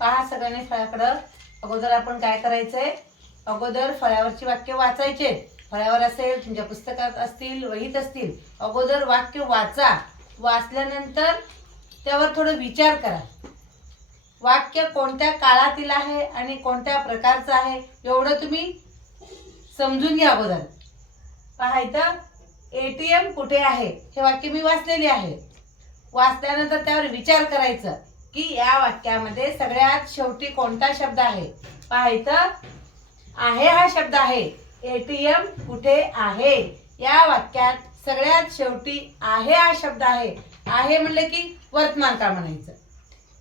पहा सगळ्यांनी फळाकडं. अगोदर आपण काय करायचंय? अगोदर फळ्यावरची वाक्य वाचायचे. फळ्यावर असेल तुमच्या पुस्तकात असतील वहीत असतील अगोदर वाक्य वाचा. वाचल्यानंतर त्यावर थोडं विचार करा. वाक्य कोणत्या काळातील आहे आणि कोणत्या प्रकारचं आहे एवढं तुम्ही समजून घ्या अगोदर. पहा इथं एम कुठे आहे? हे वाक्य मी वाचलेले आहे. वाचल्यानंतर त्यावर विचार करायचं. की या वाक्यामध्ये सगळ्यात शेवटी कोणता शब्द आहे? पहा इथं आहे हा शब्द आहे. एटीएम कुठे आहे? या वाक्यात सगळ्यात शेवटी आहे हा शब्द आहे. आहे म्हणले की वर्तमान काळ म्हणायचं?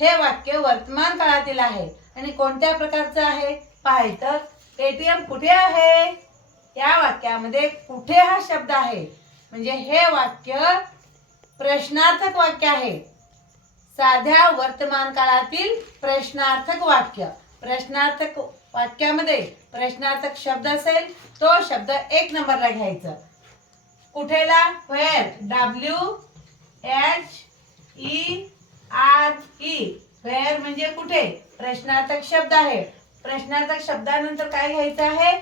हे वाक्य वर्तमान काळातील आहे. आणि कोणत्या प्रकारचं आहे? पाहायचं ए टी एटीएम कुठे आहे? या वाक्यामध्ये कुठे हा शब्द आहे? म्हणजे हे वाक्य प्रश्नार्थक वाक्य आहे. साध्या वर्तमान काळातील प्रश्नार्थक वाक्य. प्रश्नार्थक वाक्यामध्ये प्रश्नार्थक शब्द असेल तो शब्द एक नंबरला घ्यायचा. कुठेला? Where W H E R E where म्हणजे कुठे? प्रश्नार्थक शब्द आहे. प्रश्नार्थक शब्दानंतर काय घ्यायचं आहे?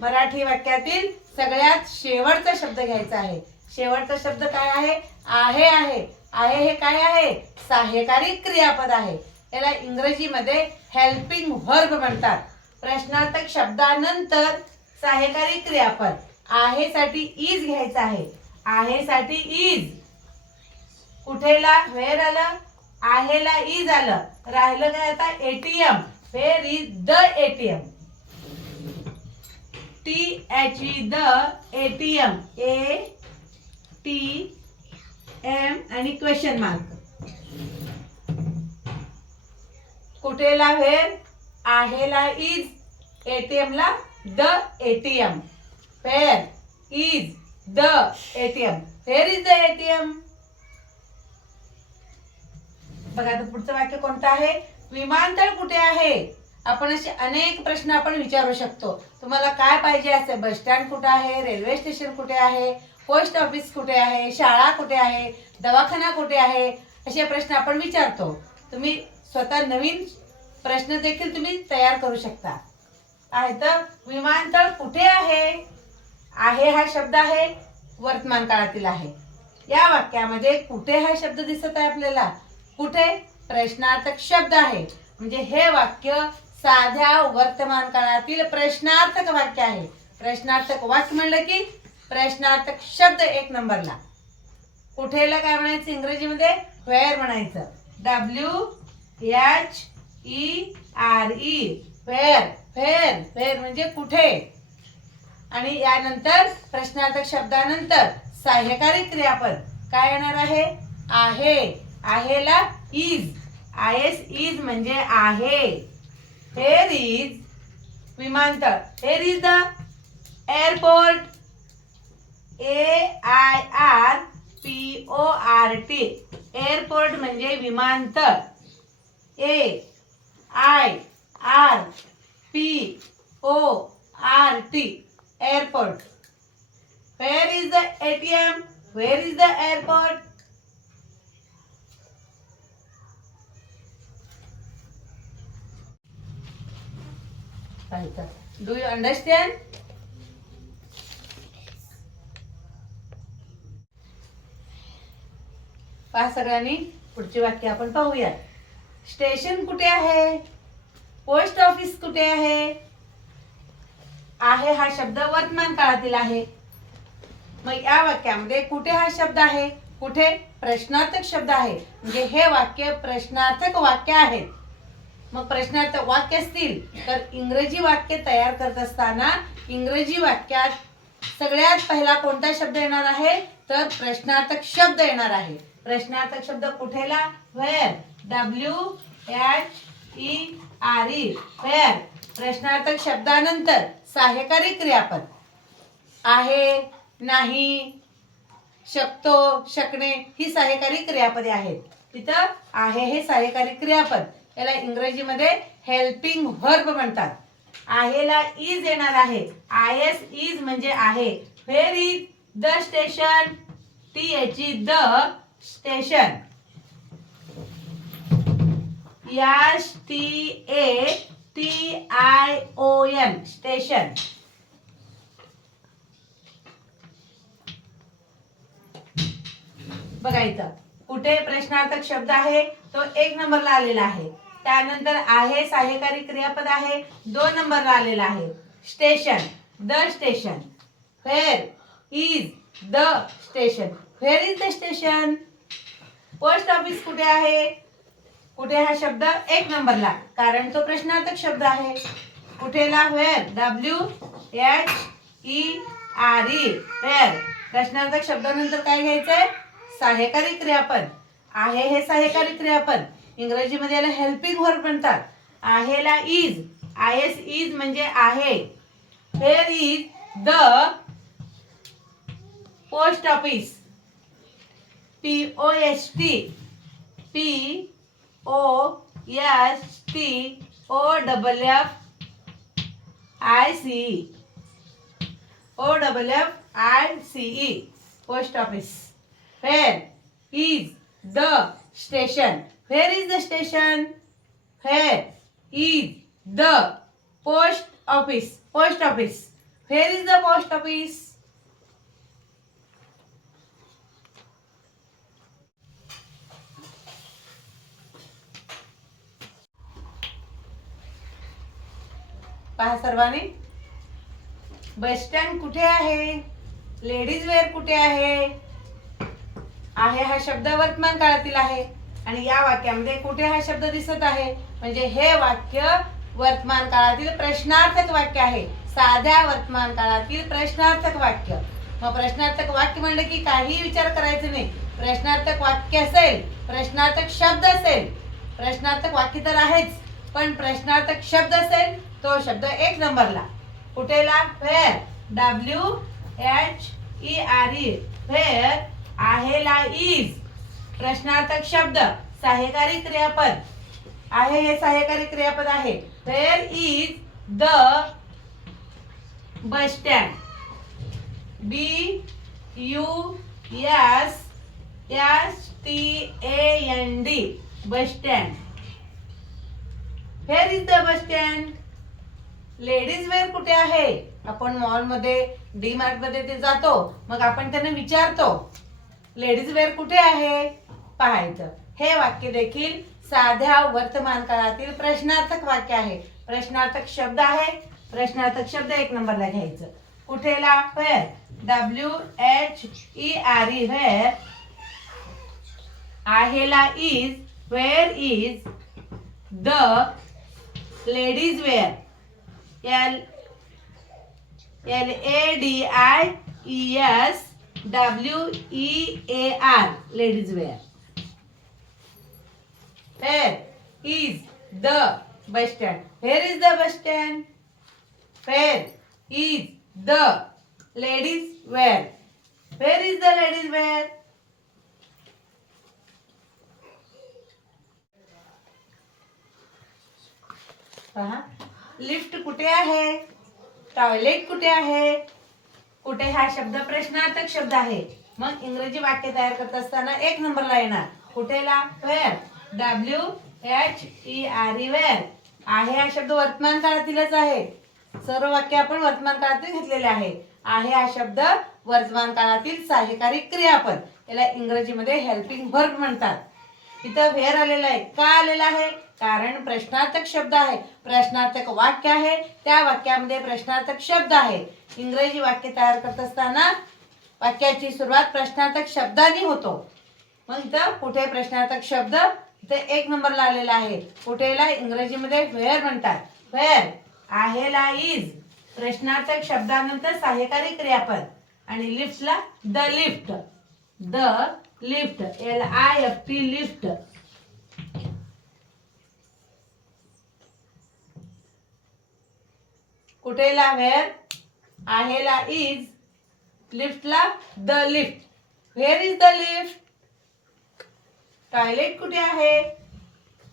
मराठी वाक्यातील सगळ्यात शेवटचा शब्द घ्यायचा आहे. शेवटचा शब्द काय आहे? आहे आहे. आहे हे काय आहे? सहाय्यकारी क्रियापद आहे. याला इंग्रजीमध्ये हेल्पिंग व्हर्ब म्हणतात. प्रश्नार्थक शब्दानंतर सहाय्यकारी क्रियापद. आहे साठी इज घ्यायचं आहे. आहे साठी इज कुठेला? वेर आलं? आहेला इज आलं. राहिलं काय आता? ATM where is the ATM T H E the ATM A T M आणि क्वेश्चन मार्क कुठेला आहे आहेला इज एटीएम ला the ATM where is the ATM where is the ATM बघा आता पुढचं वाक्य कोणतं आहे? विमानतळ कुठे आहे? आपण असे अनेक प्रश्न आपण विचारू शकतो. तुम्हाला काय पाहिजे असे? बस स्टँड कुठे आहे? रेल्वे स्टेशन कुठे आहे? पोस्ट ऑफिस कुठे आहे शाळा कुठे आहे दवाखाना कुठे आहे असे प्रश्न आपण विचारतो. तुम्ही स्वतः नवीन प्रश्न देखील तुम्ही तयार करू शकता. आहे तर विमानतळ कुठे आहे? आहे हा शब्द आहे वर्तमान काळातील आहे. या वाक्यामध्ये कुठे हा शब्द दिसत आहे आपल्याला? कुठे? प्रश्नार्थक शब्द आहे. म्हणजे हे वाक्य साध्या वर्तमान काळातील प्रश्नार्थक वाक्य आहे. प्रश्नार्थक वाक्य म्हणलं की प्रश्नार्थक शब्द एक नंबरला. कुठेला काय म्हणायचं? इंग्रजीमध्ये? वेअर म्हणायचं. W H E R E where where where म्हणजे कुठे? आणि यानंतर प्रश्नार्थक शब्दानंतर सहाय्यकारी क्रियापद काय येणार आहे? आहे. आहेला इज आय एस इज म्हणजे आहे. हेर इज विमानतळ. Here is the airport A I R P O R T airport म्हणजे विमानतळ. A I R P O R T airport where is the ATM where is the airport do you understand पहा सगळ्यांनी पुढची वाक्य आपण पाहूया station कुठे आहे? पोस्ट ऑफिस कुठे आहे? आहे हा शब्द वर्तमान काळातील आहे. मग या वाक्यामध्ये कुठे हा शब्द आहे? कुठे? प्रश्नार्थक शब्द आहे. म्हणजे हे वाक्य प्रश्नार्थक वाक्य आहेत मग प्रश्नार्थक वाक्य असतील तर इंग्रजी वाक्य तयार करत असताना इंग्रजी वाक्यात सगळ्यात पहिला कोणता शब्द येणार आहे? तर प्रश्नार्थक शब्द येणार आहे. प्रश्नार्थक शब्द कुठेला? Where W H E R E where प्रश्नार्थक शब्दानंतर सहाय्यकारी क्रियापद. आहे नाही शकतो शकणे ही सहाय्यकारी क्रियापदे आहेत. तिथं आहे हे सहाय्यकारी क्रियापद. याला इंग्रजीमध्ये हेल्पिंग व्हर्ब म्हणतात. आहेला इज येणार आहे. आय एस इज म्हणजे आहे. Where is the station T H E the station. S T A T I O N station. बघा इथं कुठे प्रश्नार्थक शब्द आहे तो एक नंबरला आलेला आहे. त्यानंतर आहे सहाय्यकारी क्रियापद आहे दोन नंबरला आलेला आहे. Station the station. Where is the station. Where is the station. Post office कुठे आहे? कुठे हा शब्द? एक नंबरला. कारण तो प्रश्नार्थक शब्द आहे. कुठेला? Where W H E R E where प्रश्नार्थक शब्दानंतर काय घ्यायचंय? सहाय्यकारी क्रियापद. आहे हे सहाय्यकारी क्रियापद. इंग्रजीमध्ये याला हेल्पिंग वर्ब म्हणतात. आहेला इज आय एस इज म्हणजे आहे. Here is the post office P O S T P O S T O double F I C E O double F I C E post office. Where is the station? Where is the station? Where is the post office? Post office. Where is the post office? पहा सर्वांनी. Bus stand कुठे आहे? Ladies wear कुठे आहे? आहे हा शब्द वर्तमान काळातील आहे. आणि या वाक्यामध्ये कुठे हा शब्द दिसत आहे? म्हणजे हे वाक्य वर्तमान काळातील प्रश्नार्थक वाक्य आहे. साध्या वर्तमान काळातील प्रश्नार्थक वाक्य. मग प्रश्नार्थक वाक्य म्हणलं की काही विचार करायचे नाही. प्रश्नार्थक वाक्य असेल प्रश्नार्थक शब्द असेल. प्रश्नार्थक वाक्य तर आहेच पण प्रश्नार्थक शब्द असेल तो शब्द एक नंबरला. कुठेला? Where. W H E R E where आहेला is प्रश्नार्थक शब्द. सहाय्यकारी क्रियापद. आहे हे सहाय्यकारी क्रियापद आहे. Where is the bus stand B U S S T A N D bus stand where is the bus stand ladies where कुठे आहे? आपण मॉलमध्ये डी मार्टमध्ये ते जातो. मग आपण त्यांना विचारतो लेडीज वेअर कुठे आहे? पाहायचं हे वाक्य देखील साध्या वर्तमान काळातील प्रश्नार्थक वाक्य आहे. प्रश्नार्थक शब्द आहे. प्रश्नार्थक शब्द एक नंबरला घ्यायचं. कुठेला? Where W H E R E where आहेला is where is the ladies where L L A D I E S W A R ladies where where is the bus stand where is the bus stand where is the ladies where where is the ladies where पहा lift कुठे आहे? Toilet कुठे आहे? कुठे हा शब्द प्रश्नार्थक शब्द आहे? मग इंग्रजी वाक्य तयार करत असताना एक नंबरला येणार. कुठेला? Where W H E R E where आहे हा शब्द वर्तमान काळातीलच आहे. सर्व वाक्य आपण वर्तमान काळातील घेतलेले आहे. आहे हा शब्द वर्तमान काळातील सहाय्यकारी क्रियापद. याला इंग्रजीमध्ये हेल्पिंग वर्ब म्हणतात. इथं व्हेअर आलेला आहे. का आलेला आहे? कारण प्रश्नार्थक शब्द आहे. प्रश्नार्थक वाक्य आहे. त्या वाक्यामध्ये प्रश्नार्थक शब्द आहे. इंग्रजी वाक्य तयार करत असताना वाक्याची सुरुवात प्रश्नार्थक शब्दाने होतो. मग इथं कुठे प्रश्नार्थक शब्द? इथे एक नंबरला आलेला आहे. कुठेला? इंग्रजीमध्ये व्हेअर म्हणतात. व्हेअर आहेला इज प्रश्नार्थक शब्दानंतर सहाय्यकारी क्रियापद. आणि लिफ्टला the lift the lift L I F T lift. कुठेला where? आहेला is लिफ्टला the lift where is the lift toilet कुठे आहे?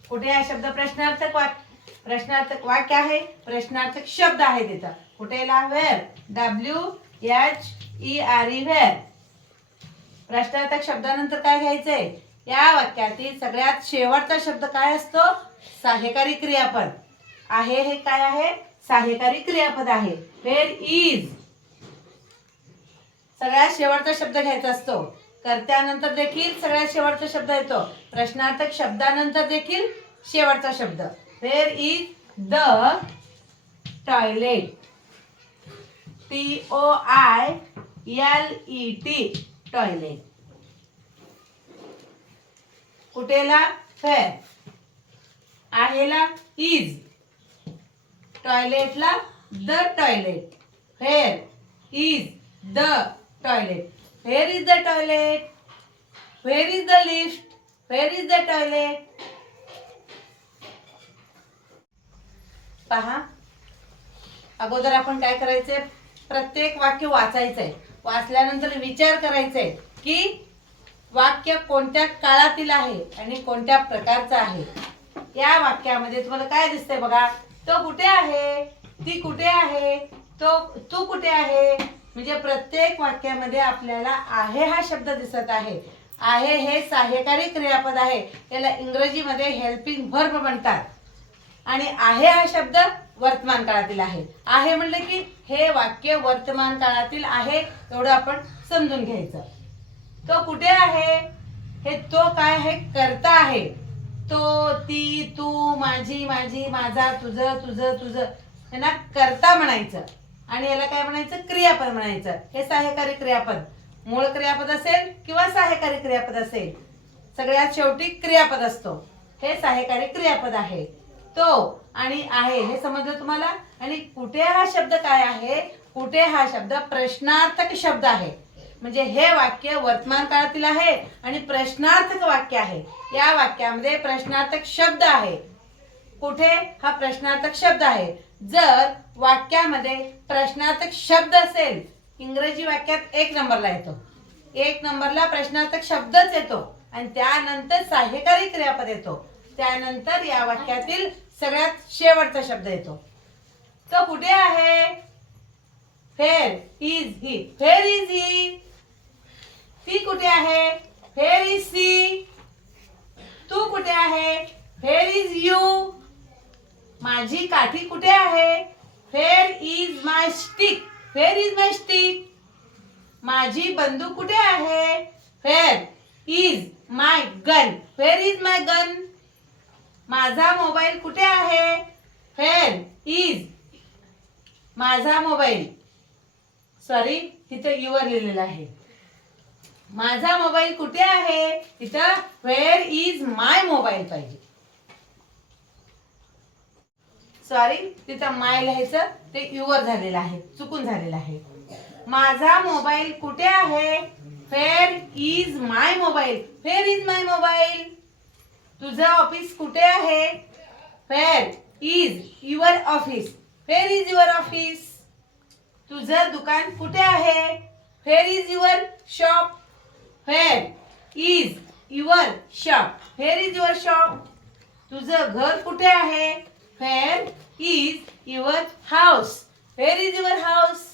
कुठे हा शब्द प्रश्नार्थक वाक्य प्रश्नार्थक वाक्य आहे? प्रश्नार्थक शब्द आहे तिथं. कुठेला where W H E R E where प्रश्नार्थक शब्दानंतर काय घ्यायचंय? या वाक्यातील सगळ्यात शेवटचा शब्द काय असतो? सहाय्यकारी क्रियापद. आहे हे काय आहे? सहाय्यकारी क्रियापद आहे. वेर इज सगळ्यात शेवटचा शब्द घ्यायचा असतो. कर्त्यानंतर देखील सगळ्यात शेवटचा शब्द येतो. प्रश्नार्थक शब्दानंतर देखील शेवटचा शब्द. वेर is the toilet T O I L E T toilet. कुठेला? फेर. आहेला? इज. टॉयलेटला the toilet. फेर. Is the toilet. फेर इज द टॉयलेट. फेर इज द लिफ्ट. फेर इज द टॉयलेट. पहा. अगोदर आपण काय करायचंय? प्रत्येक वाक्य वाचायचंय. वाचल्यानंतर विचार करायचा आहे की वाक्य कोणत्या काळातील आहे आणि कोणत्या प्रकारचं आहे. या वाक्यामध्ये तुम्हाला काय दिसतंय बघा? तो कुठे आहे? ती कुठे आहे? तो तू कुठे आहे? म्हणजे प्रत्येक वाक्यामध्ये आपल्याला आहे हा शब्द दिसत आहे. आहे हे सहाय्यकारी क्रियापद आहे. याला इंग्रजीमध्ये हेल्पिंग व्हर्ब म्हणतात. आणि आहे हा शब्द वर्तमान काळातील आहे. आहे म्हणलं की हे वाक्य वर्तमान काळातील आहे एवढं आपण समजून घ्यायचं. तो कुठे आहे? हे तो काय आहे? करता आहे. तो ती तू माझी माझी माझा तुझं तुझं तुझं. यांना करता म्हणायचं. आणि याला काय म्हणायचं? क्रियापद म्हणायचं. हे सहाय्यकारी क्रियापद. मूळ क्रियापद असेल किंवा सहाय्यकारी क्रियापद असेल. सगळ्यात शेवटी क्रियापद असतो. हे सहाय्यकारी क्रियापद आहे. तो आणि आहे. हे समजलं तुम्हाला? आणि कुठे हा शब्द काय आहे? कुठे हा शब्द? प्रश्नार्थक शब्द आहे. म्हणजे हे वाक्य वर्तमान काळातील आहे आणि प्रश्नार्थक वाक्य आहे. या वाक्यामध्ये प्रश्नार्थक शब्द आहे. कुठे? हा प्रश्नार्थक शब्द आहे. जर वाक्यामध्ये प्रश्नार्थक शब्द असेल इंग्रजी वाक्यात एक नंबरला येतो. एक नंबरला प्रश्नार्थक शब्दच येतो. आणि त्यानंतर सहाय्यकारी क्रियापद येतो. त्यानंतर या वाक्यातील सगळ्यात शेवटचा शब्द येतो. तो कुठे आहे? Where is he where is he ती कुठे आहे? फेर इज सी तू कुठे आहे? फेर इज यू माझी काठी कुठे आहे? Where is my stick where is my stick माझी बंदूक कुठे आहे? Where is my gun where is my gun माझा मोबाईल कुठे आहे? फेर इज माझा मोबाईल. सॉरी तिथं युवर लिहिलेलं आहे. माझा मोबाईल कुठे आहे? तिथं वेअर इज माय मोबाईल पाहिजे. सॉरी तिथं माय लिहायचं ते युवर झालेलं आहे चुकून झालेलं आहे. माझा मोबाईल कुठे आहे? Where is my mobile where is my mobile तुझं ऑफिस कुठे आहे? Where is your office where is your office तुझं दुकान कुठे आहे? Where is your shop where is your shop where is your shop तुझं घर कुठे आहे? Where is your house where is your house